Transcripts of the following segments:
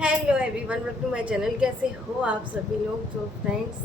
Hello everyone, welcome to my channel. कैसे हो आप सभी लोग। तो फ्रेंड्स,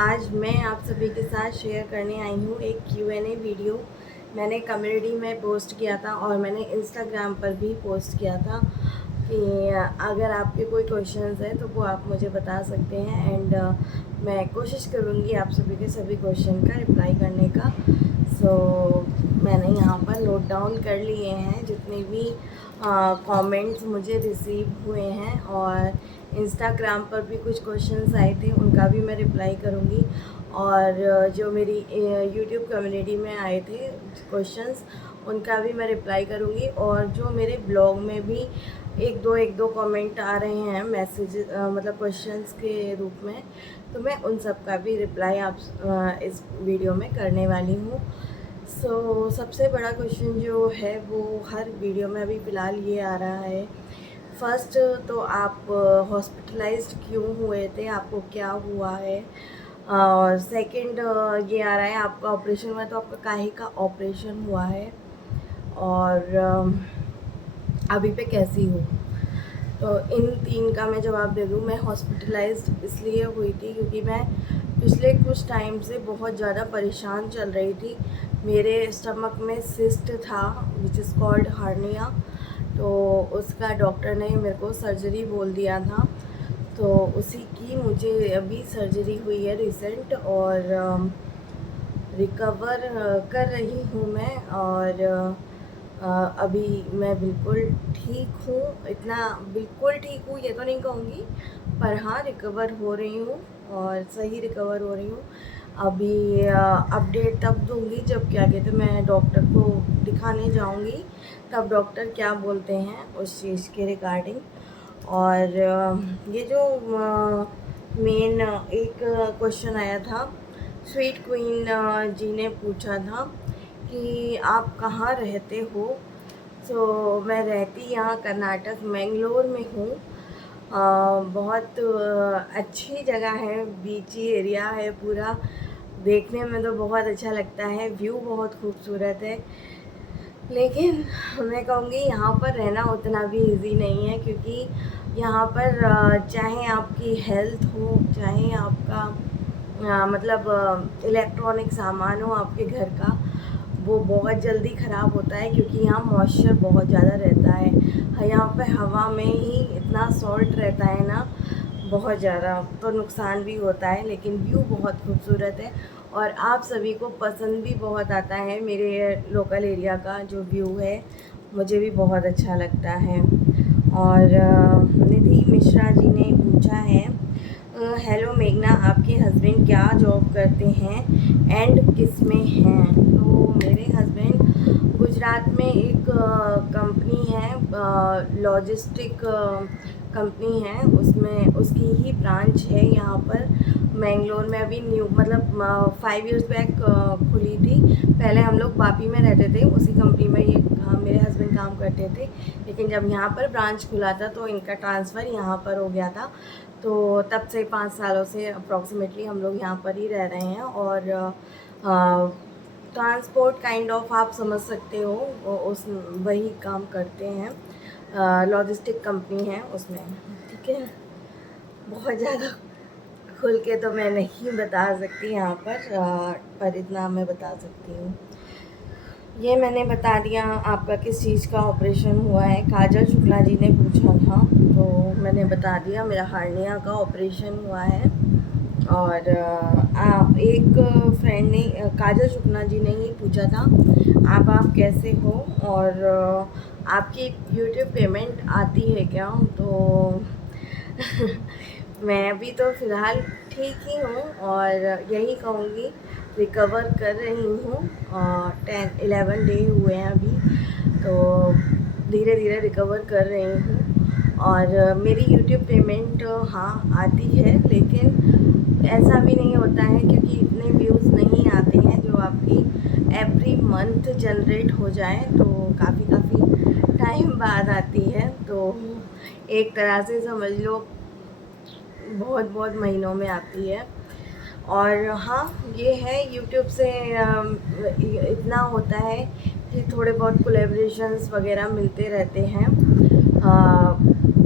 आज मैं आप सभी के साथ शेयर करने आई हूँ एक Q&A वीडियो। मैंने कम्युनिटी में पोस्ट किया था और मैंने इंस्टाग्राम पर भी पोस्ट किया था कि अगर आपके कोई क्वेश्चंस हैं तो वो आप मुझे बता सकते हैं एंड मैं कोशिश करूँगी आप सभी के सभी क्वेश्चन का रिप्लाई करने का। मैंने यहाँ पर नोट डाउन कर लिए हैं जितने भी कमेंट्स मुझे रिसीव हुए हैं, और इंस्टाग्राम पर भी कुछ क्वेश्चंस आए थे, उनका भी मैं रिप्लाई करूँगी। और जो मेरी यूट्यूब कम्युनिटी में आए थे क्वेश्चंस, उनका भी मैं रिप्लाई करूँगी। और जो मेरे ब्लॉग में भी एक दो कमेंट आ रहे हैं मैसेज, मतलब क्वेश्चंस के रूप में, तो मैं उन सब का भी रिप्लाई आप इस वीडियो में करने वाली हूँ। सबसे बड़ा क्वेश्चन जो है वो हर वीडियो में अभी फ़िलहाल ये आ रहा है। फर्स्ट तो आप हॉस्पिटलाइज्ड क्यों हुए थे, आपको क्या हुआ है। और सेकंड ये आ रहा है आपका ऑपरेशन हुआ, तो आपका काहे का ऑपरेशन हुआ है, और अभी पे कैसी हो। तो इन तीन का मैं जवाब दे दूँ। मैं हॉस्पिटलाइज्ड इसलिए हुई थी क्योंकि मैं पिछले कुछ टाइम से बहुत ज़्यादा परेशान चल रही थी। मेरे स्टमक में सिस्ट था विच इज़ कॉल्ड हार्निया। तो उसका डॉक्टर ने मेरे को सर्जरी बोल दिया था, तो उसी की मुझे अभी सर्जरी हुई है रिसेंट, और रिकवर कर रही हूँ मैं। और अभी मैं बिल्कुल ठीक हूँ। इतना बिल्कुल ठीक हूँ ये तो नहीं कहूँगी, पर हाँ रिकवर हो रही हूँ और सही रिकवर हो रही हूँ। अभी अपडेट तब दूँगी जब क्या कहते मैं डॉक्टर को दिखाने जाऊँगी, तब डॉक्टर क्या बोलते हैं उस चीज़ के रिगार्डिंग। और ये जो मेन एक क्वेश्चन आया था, स्वीट क्वीन जी ने पूछा था कि आप कहाँ रहते हो। मैं रहती यहाँ कर्नाटक मैंगलोर में हूँ। बहुत अच्छी जगह है, बीची एरिया है पूरा, देखने में तो बहुत अच्छा लगता है, व्यू बहुत खूबसूरत है। लेकिन मैं कहूँगी यहाँ पर रहना उतना भी इजी नहीं है, क्योंकि यहाँ पर चाहे आपकी हेल्थ हो, चाहे आपका मतलब इलेक्ट्रॉनिक सामान हो आपके घर का, वो बहुत जल्दी ख़राब होता है, क्योंकि यहाँ मॉइस्चर बहुत ज़्यादा रहता है। यहाँ पे हवा में ही इतना सॉल्ट रहता है ना, बहुत ज़्यादा, तो नुकसान भी होता है। लेकिन व्यू बहुत खूबसूरत है और आप सभी को पसंद भी बहुत आता है। मेरे लोकल एरिया का जो व्यू है मुझे भी बहुत अच्छा लगता है। और निधि मिश्रा जी ने पूछा है, हेलो मेघना, आपके हस्बैंड क्या जॉब करते हैं एंड किस में हैं। तो मेरे हस्बैंड गुजरात में एक कंपनी है, लॉजिस्टिक कंपनी है, उसमें उसकी ही ब्रांच है यहाँ पर मैंगलोर में। अभी न्यू मतलब 5 इयर्स बैक खुली थी। पहले हम लोग वापी में रहते थे, उसी कंपनी में ये मेरे हस्बैंड काम करते थे। लेकिन जब यहाँ पर ब्रांच खुला था तो इनका ट्रांसफ़र यहाँ पर हो गया था। तो तब से 5 सालों से अप्रॉक्सीमेटली हम लोग यहाँ पर ही रह रहे हैं। और ट्रांसपोर्ट काइंड ऑफ आप समझ सकते हो, उस वही काम करते हैं, लॉजिस्टिक कंपनी है उसमें। ठीक है, बहुत ज़्यादा खुल के तो मैं नहीं बता सकती यहाँ पर इतना मैं बता सकती हूँ। ये मैंने बता दिया। आपका किस चीज़ का ऑपरेशन हुआ है, काजल शुक्ला जी ने पूछा था, तो मैंने बता दिया मेरा हार्निया का ऑपरेशन हुआ है। और एक फ्रेंड ने, काजल शुक्ला जी ने ही पूछा था, आप कैसे हो और आपकी यूट्यूब पेमेंट आती है क्या। तो मैं अभी तो फ़िलहाल ठीक ही हूँ और यही कहूँगी, रिकवर कर रही हूँ। 10-11 डे हुए हैं अभी, तो धीरे धीरे रिकवर कर रही हूँ। और मेरी यूट्यूब पेमेंट हाँ आती है, लेकिन ऐसा भी नहीं होता है, क्योंकि इतने व्यूज़ नहीं आते हैं जो आपकी एवरी मंथ जनरेट हो जाए, तो काफ़ी टाइम बाद आती है। तो एक तरह से समझ लो बहुत महीनों में आती है। और हाँ, ये है यूट्यूब से इतना होता है कि थोड़े बहुत कोलैबोरेशंस वगैरह मिलते रहते हैं।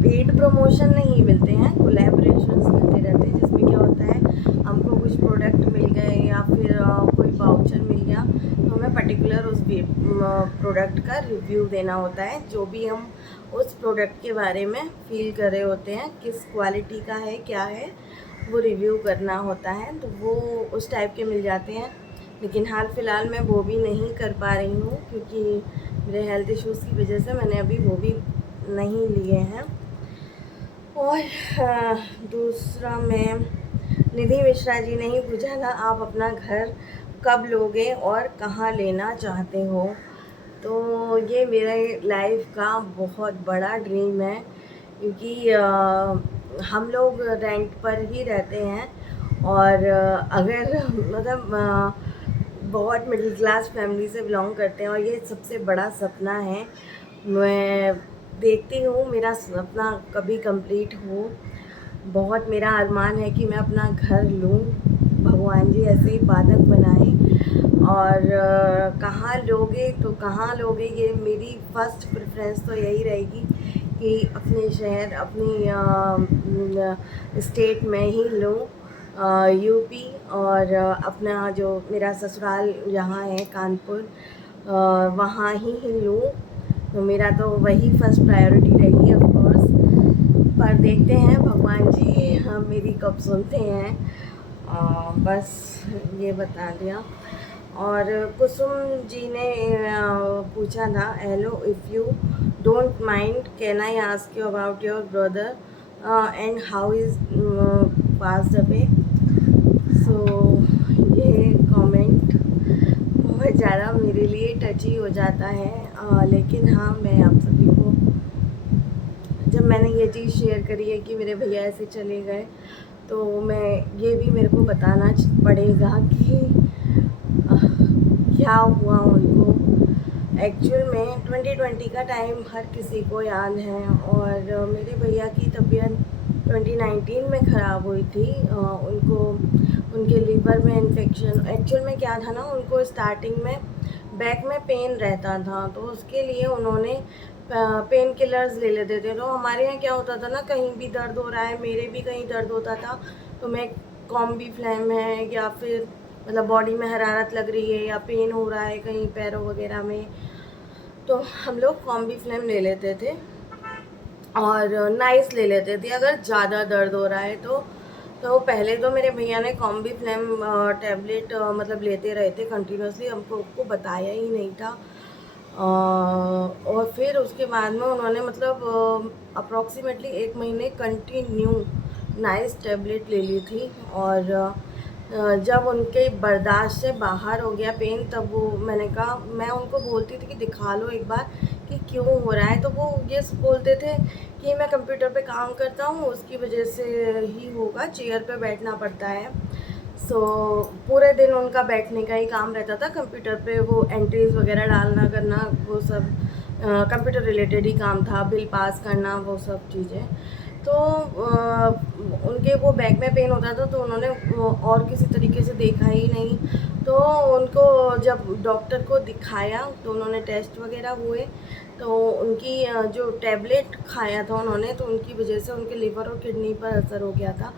पेड प्रमोशन नहीं मिलते हैं, कोलैबोरेशंस मिलते रहते हैं, जिसमें क्या होता है हमको कुछ प्रोडक्ट मिल गए या फिर कोई वाउचर मिल गया, तो हमें पर्टिकुलर उस प्रोडक्ट का रिव्यू देना होता है, जो भी हम उस प्रोडक्ट के बारे में फील कर रहे होते हैं, किस क्वालिटी का है, क्या है, वो रिव्यू करना होता है, तो वो उस टाइप के मिल जाते हैं। लेकिन हाल फ़िलहाल मैं वो भी नहीं कर पा रही हूँ, क्योंकि मेरे हेल्थ इश्यूज़ की वजह से मैंने अभी वो भी नहीं लिए हैं। और दूसरा, मैं निधि मिश्रा जी ने ही पूछा था आप अपना घर कब लोगे और कहाँ लेना चाहते हो। तो ये मेरे लाइफ का बहुत बड़ा ड्रीम है, क्योंकि हम लोग रेंट पर ही रहते हैं, और अगर मतलब बहुत मिडिल क्लास फैमिली से बिलोंग करते हैं, और ये सबसे बड़ा सपना है। मैं देखती हूँ मेरा सपना कभी कंप्लीट हो। बहुत मेरा अरमान है कि मैं अपना घर लूँ, भगवान जी ऐसे ही बादक बनाएं। और कहाँ लोगे तो कहाँ लोगे, ये मेरी फ़र्स्ट प्रेफरेंस तो यही रहेगी कि अपने शहर, अपनी स्टेट में ही लूँ, यूपी। और अपना जो मेरा ससुराल यहाँ है कानपुर, वहाँ ही लूँ। तो मेरा तो वही फ़र्स्ट प्रायोरिटी रहेगी ऑफ कोर्स। पर देखते हैं भगवान जी मेरी कब सुनते हैं। बस ये बता दिया। और कुसुम जी ने पूछा था, hello, if you don't mind can I ask you about your brother and how is passed away. सो ये कमेंट बहुत ज़्यादा मेरे लिए टची हो जाता है, लेकिन हाँ, मैं आप सभी को, जब मैंने ये चीज़ शेयर करी है कि मेरे भैया ऐसे चले गए, तो मैं ये भी मेरे को बताना पड़ेगा कि क्या हुआ उनको। एक्चुअल में 2020 का टाइम हर किसी को याद है, और मेरे भैया की तबीयत 2019 में ख़राब हुई थी। उनको उनके लीवर में इन्फेक्शन, एक्चुअल में क्या था ना, उनको स्टार्टिंग में बैक में पेन रहता था, तो उसके लिए उन्होंने पेन किलर्स ले लेते थे। तो हमारे यहाँ क्या होता था ना, कहीं भी दर्द हो रहा है, मेरे भी कहीं दर्द होता था, तो मैं कॉम्बीफ्लैम है, या फिर मतलब बॉडी में हरारत लग रही है या पेन हो रहा है कहीं पैरों वगैरह में, तो हम लोग कॉम्बीफ्लैम ले लेते थे और नाइस ले लेते थे अगर ज़्यादा दर्द हो रहा है तो पहले तो मेरे भैया ने कॉम्बीफ्लैम टैबलेट मतलब लेते रहे थे कंटिन्यूसली, हमको बताया ही नहीं था। और फिर उसके बाद में उन्होंने मतलब अप्रॉक्सीमेटली 1 महीने कंटिन्यू नाइस टैबलेट ले ली थी। और जब उनके बर्दाश्त से बाहर हो गया पेन, तब वो, मैंने कहा, मैं उनको बोलती थी कि दिखा लो एक बार कि क्यों हो रहा है, तो वो ये बोलते थे कि मैं कंप्यूटर पे काम करता हूँ, उसकी वजह से ही होगा, चेयर पे बैठना पड़ता है। सो पूरे दिन उनका बैठने का ही काम रहता था, कंप्यूटर पे वो एंट्रीज़ वगैरह डालना करना, वो सब कंप्यूटर रिलेटेड ही काम था, बिल पास करना, वो सब चीज़ें। तो उनके वो बैक में पेन होता था, तो उन्होंने और किसी तरीके से देखा ही नहीं। तो उनको जब डॉक्टर को दिखाया तो उन्होंने टेस्ट वगैरह हुए, तो उनकी जो टैबलेट खाया था उन्होंने, तो उनकी वजह से उनके लिवर और किडनी पर असर हो गया था,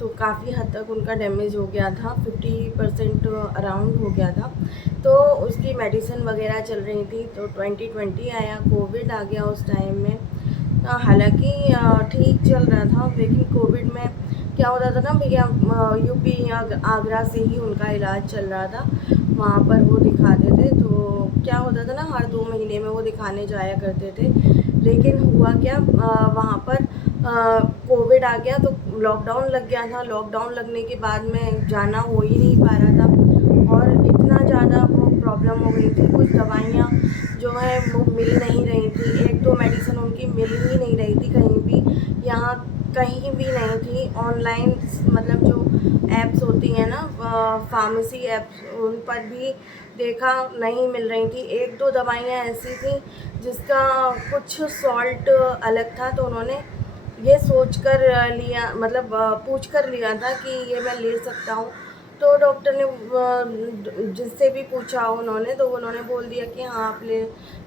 तो काफ़ी हद तक उनका डैमेज हो गया था, 50% अराउंड हो गया था। तो उसकी मेडिसिन वगैरह चल रही थी। तो 2020 आया, कोविड आ गया उस टाइम में। हालांकि ठीक चल रहा था, लेकिन कोविड में क्या होता था ना भैया, यूपी या आगरा से ही उनका इलाज चल रहा था, वहाँ पर वो दिखाते थे। तो क्या होता था ना, हर 2 महीने में वो दिखाने जाया करते थे। लेकिन हुआ क्या, वहाँ पर कोविड आ गया, तो लॉकडाउन लग गया था। लॉकडाउन लगने के बाद में जाना हो ही नहीं पा रहा था, और इतना ज़्यादा वो प्रॉब्लम हो गई थी, कुछ दवाइयाँ जो है वो मिल नहीं रही थी, 1-2 मेडिसिन उनकी मिल ही नहीं रही थी कहीं भी, यहाँ कहीं भी नहीं थी। ऑनलाइन मतलब जो ऐप्स होती हैं ना, फार्मेसी ऐप्स, उन पर भी देखा, नहीं मिल रही थी। 1-2 दवाइयाँ ऐसी थी जिसका कुछ सॉल्ट अलग था, तो उन्होंने ये सोच कर लिया, मतलब पूछ कर लिया था कि ये मैं ले सकता हूँ। तो डॉक्टर ने जिससे भी पूछा उन्होंने, तो उन्होंने बोल दिया कि हाँ आप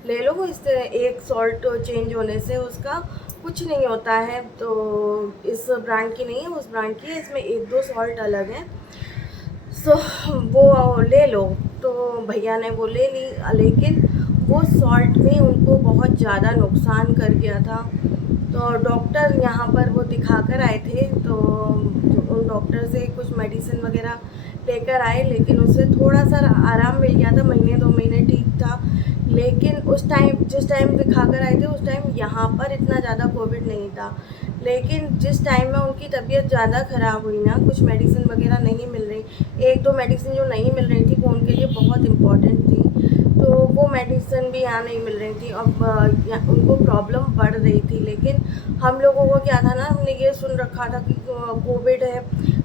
ले लो। इससे एक सॉल्ट चेंज होने से उसका कुछ नहीं होता है। तो इस ब्रांड की नहीं है, उस ब्रांड की है, इसमें 1-2 सॉल्ट अलग हैं। सो वो ले लो। तो भैया ने वो ले ली, लेकिन वो सॉल्ट भी उनको बहुत ज़्यादा नुकसान कर गया था। तो डॉक्टर यहाँ पर वो दिखा कर आए थे, तो उन डॉक्टर से कुछ मेडिसिन वगैरह लेकर आए, लेकिन उससे थोड़ा सा आराम मिल गया था, महीने 2 महीने ठीक था। लेकिन उस टाइम जिस टाइम दिखा कर आए थे उस टाइम यहाँ पर इतना ज़्यादा कोविड नहीं था। लेकिन जिस टाइम में उनकी तबीयत ज़्यादा ख़राब हुई ना, कुछ मेडिसिन वगैरह नहीं मिल रही, 1-2 मेडिसिन जो नहीं मिल रही थी वो उनके लिए बहुत इम्पोर्टेंट थी, तो वो मेडिसिन भी यहाँ नहीं मिल रही थी। अब उनको प्रॉब्लम बढ़ रही थी। लेकिन हम लोगों को क्या था ना, हमने ये सुन रखा था कि कोविड है,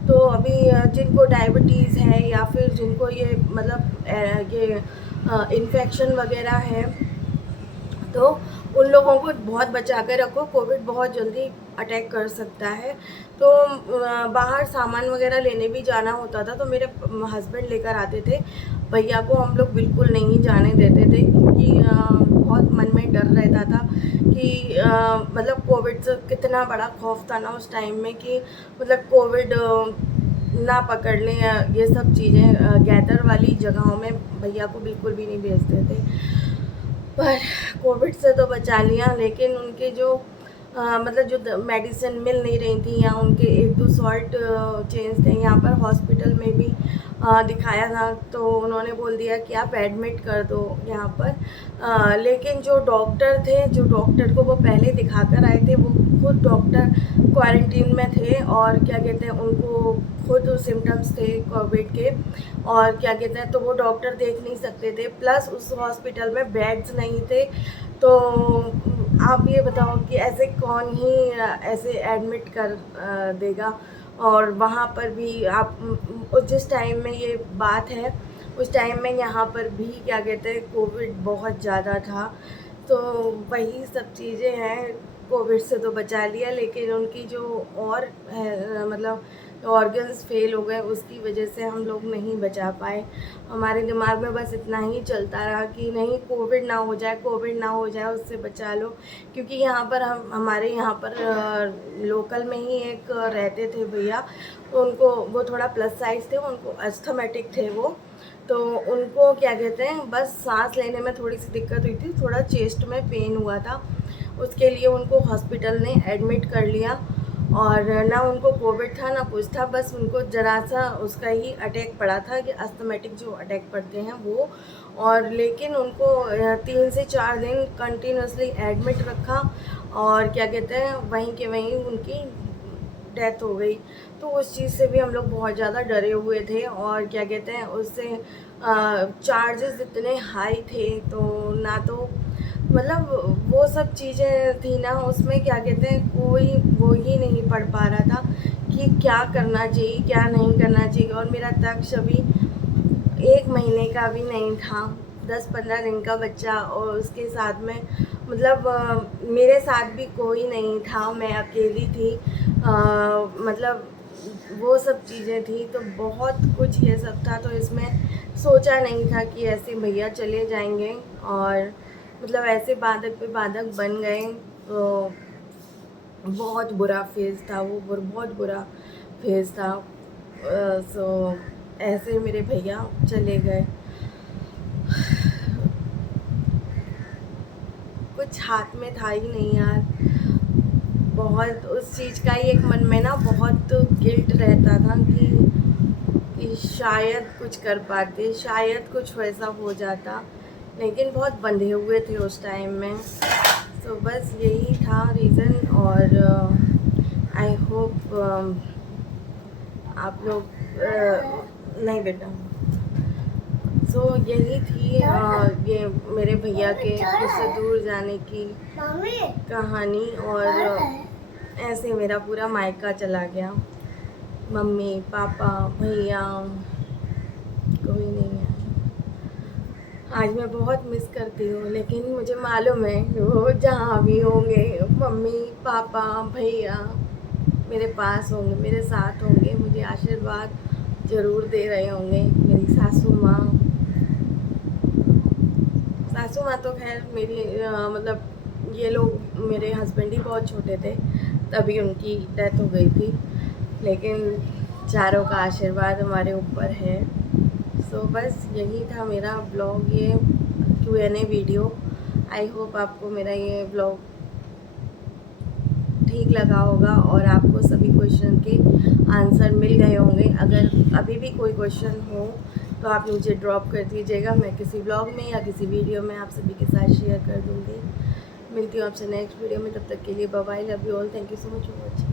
तो अभी जिनको डायबिटीज़ है या फिर जिनको ये मतलब ये इन्फेक्शन वगैरह है, तो उन लोगों को बहुत बचा कर रखो, कोविड बहुत जल्दी अटैक कर सकता है। तो बाहर सामान वगैरह लेने भी जाना होता था, तो मेरे हस्बैंड लेकर आते थे। भैया को हम लोग बिल्कुल नहीं जाने देते थे, क्योंकि बहुत मन में डर रहता था कि मतलब कोविड से कितना बड़ा खौफ था ना उस टाइम में, कि मतलब कोविड ना पकड़ लें या ये सब चीज़ें। गैदर वाली जगहों में भैया को बिल्कुल भी नहीं भेजते थे। पर कोविड से तो बचा लिया, लेकिन उनके जो मतलब जो मेडिसिन मिल नहीं रही थी, या उनके 1-2 सॉल्ट चेंज थे, यहाँ पर हॉस्पिटल में भी दिखाया था, तो उन्होंने बोल दिया कि आप एडमिट कर दो यहाँ पर। लेकिन जो डॉक्टर को वो पहले दिखा कर आए थे, वो खुद डॉक्टर क्वारंटीन में थे, और क्या कहते हैं, उनको खुद सिम्टम्स थे कोविड के, और क्या कहते हैं, तो वो डॉक्टर देख नहीं सकते थे, प्लस उस हॉस्पिटल में बेड्स नहीं थे। तो आप ये बताओ कि ऐसे कौन ही ऐसे एडमिट कर देगा। और वहाँ पर भी आप जिस टाइम में ये बात है, उस टाइम में यहाँ पर भी क्या कहते हैं, कोविड बहुत ज़्यादा था। तो वही सब चीज़ें हैं, कोविड से तो बचा लिया, लेकिन उनकी जो और है, मतलब ऑर्गन्स फेल हो गए, उसकी वजह से हम लोग नहीं बचा पाए। हमारे दिमाग में बस इतना ही चलता रहा कि नहीं, कोविड ना हो जाए, कोविड ना हो जाए, उससे बचा लो। क्योंकि यहाँ पर हमारे यहाँ पर लोकल में ही एक रहते थे भैया, तो उनको वो थोड़ा प्लस साइज़ थे, उनको अस्थमेटिक थे वो। तो उनको क्या कहते हैं, बस सांस लेने में थोड़ी सी दिक्कत हुई थी, थोड़ा चेस्ट में पेन हुआ था, उसके लिए उनको हॉस्पिटल ने एडमिट कर लिया। और ना उनको कोविड था ना कुछ था, बस उनको ज़रा सा उसका ही अटैक पड़ा था, कि अस्थमेटिक जो अटैक पड़ते हैं वो। और लेकिन उनको 3 से 4 दिन कंटिन्यूसली एडमिट रखा, और क्या कहते हैं, वहीं के वहीं उनकी डेथ हो गई। तो उस चीज़ से भी हम लोग बहुत ज़्यादा डरे हुए थे, और क्या कहते हैं, उससे चार्जेस इतने हाई थे, तो ना तो मतलब वो सब चीज़ें थी ना, उसमें क्या कहते हैं, कोई वो ही नहीं पढ़ पा रहा था कि क्या करना चाहिए, क्या नहीं करना चाहिए। और मेरा तक्ष अभी 1 महीने का भी नहीं था, 10-15 दिन का बच्चा, और उसके साथ में मतलब मेरे साथ भी कोई नहीं था, मैं अकेली थी। मतलब वो सब चीज़ें थी, तो बहुत कुछ ये सब था। तो इसमें सोचा नहीं था कि ऐसे भैया चले जाएंगे, और मतलब ऐसे बाधक पे बाधक बन गए। तो बहुत बुरा फेज़ था वो, बहुत बुरा फेज़ था। सो ऐसे मेरे भैया चले गए। कुछ हाथ में था ही नहीं यार। बहुत उस चीज़ का ही एक मन में ना बहुत गिल्ट रहता था कि शायद कुछ कर पाते, शायद कुछ वैसा हो जाता, लेकिन बहुत बंधे हुए थे उस टाइम में। तो बस यही था रीज़न। और आई होप आप लोग नहीं बेटा। सो यही थी ये मेरे भैया के मुझसे दूर जाने की कहानी। और ऐसे मेरा पूरा मायका चला गया, मम्मी पापा भैया कोई नहीं है। आज मैं बहुत मिस करती हूँ, लेकिन मुझे मालूम है वो जहाँ भी होंगे, मम्मी पापा भैया मेरे पास होंगे, मेरे साथ होंगे, मुझे आशीर्वाद ज़रूर दे रहे होंगे। मेरी सासू माँ तो खैर मेरी मतलब ये लोग, मेरे हस्बैंड ही बहुत छोटे थे तभी उनकी डेथ हो गई थी, लेकिन चारों का आशीर्वाद हमारे ऊपर है। सो बस यही था मेरा ब्लॉग, ये Q&A वीडियो। आई होप आपको मेरा ये ब्लॉग ठीक लगा होगा और आपको सभी क्वेश्चन के आंसर मिल गए होंगे। अगर अभी भी कोई क्वेश्चन हो तो आप नीचे ड्रॉप कर दीजिएगा, मैं किसी ब्लॉग में या किसी वीडियो में आप सभी के साथ शेयर कर दूँगी। मिलती हूँ आपसे नेक्स्ट वीडियो में, तब तक के लिए bye bye, love you all, thank you so much for watching.